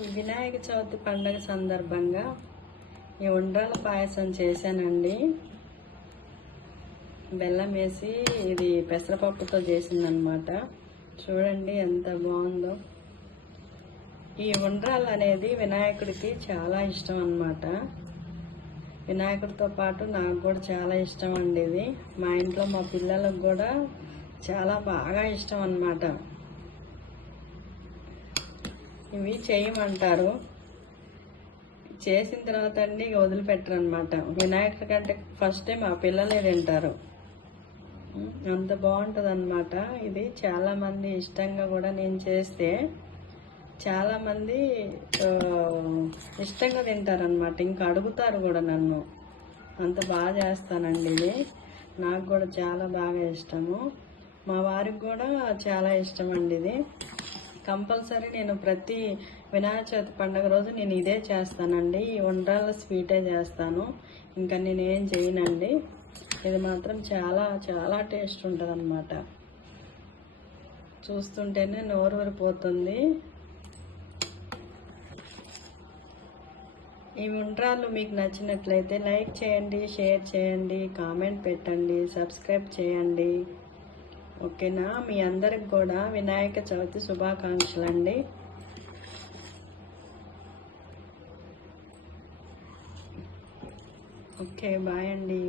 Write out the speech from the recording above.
ఈ వినాయక చవితి పండగ సందర్భంగా ఈ ఉండ్రాల పాయసం చేశానండి. బెల్లం వేసి ఇది పెసరపప్పుతో చేసిందనమాట. చూడండి ఎంత బాగుందో. ఈ ఉండ్రాలు అనేది వినాయకుడికి చాలా ఇష్టం అన్నమాట. వినాయకుడితో పాటు నాకు కూడా చాలా ఇష్టం అండి ఇది. మా ఇంట్లో మా పిల్లలకు కూడా చాలా బాగా ఇష్టం అన్నమాట. ఇవి చేయమంటారు, చేసిన తర్వాత అండి వదిలిపెట్టరు అనమాట. వినాయకుడి కంటే ఫస్ట్ మా పిల్లలే తింటారు. అంత బాగుంటుంది అనమాట. ఇది చాలామంది ఇష్టంగా కూడా నేను చేస్తే చాలామంది ఇష్టంగా తింటారనమాట. ఇంకా అడుగుతారు కూడా నన్ను. అంత బాగా చేస్తానండి ఇది. నాకు కూడా చాలా బాగా ఇష్టము. మా వారికి కూడా చాలా ఇష్టం అండి ఇది. కంపల్సరీ నేను ప్రతి వినాయక చవితి పండుగ రోజు నేను ఇదే చేస్తానండి. ఈ ఉండ్రాళ్ళ స్వీటే చేస్తాను, ఇంకా నేనేం చేయనండి. ఇది మాత్రం చాలా చాలా టేస్ట్ ఉంటుంది అన్నమాట. చూస్తుంటేనే నోరు ఊరిపోతుంది. ఈ ఉండ్రాళ్ళు మీకు నచ్చినట్లయితే లైక్ చేయండి, షేర్ చేయండి, కామెంట్ పెట్టండి, సబ్స్క్రైబ్ చేయండి. ఓకేనా? మీ అందరికి కూడా వినాయక చవితి శుభాకాంక్షలు అండి. ఓకే, బాయ్ అండి.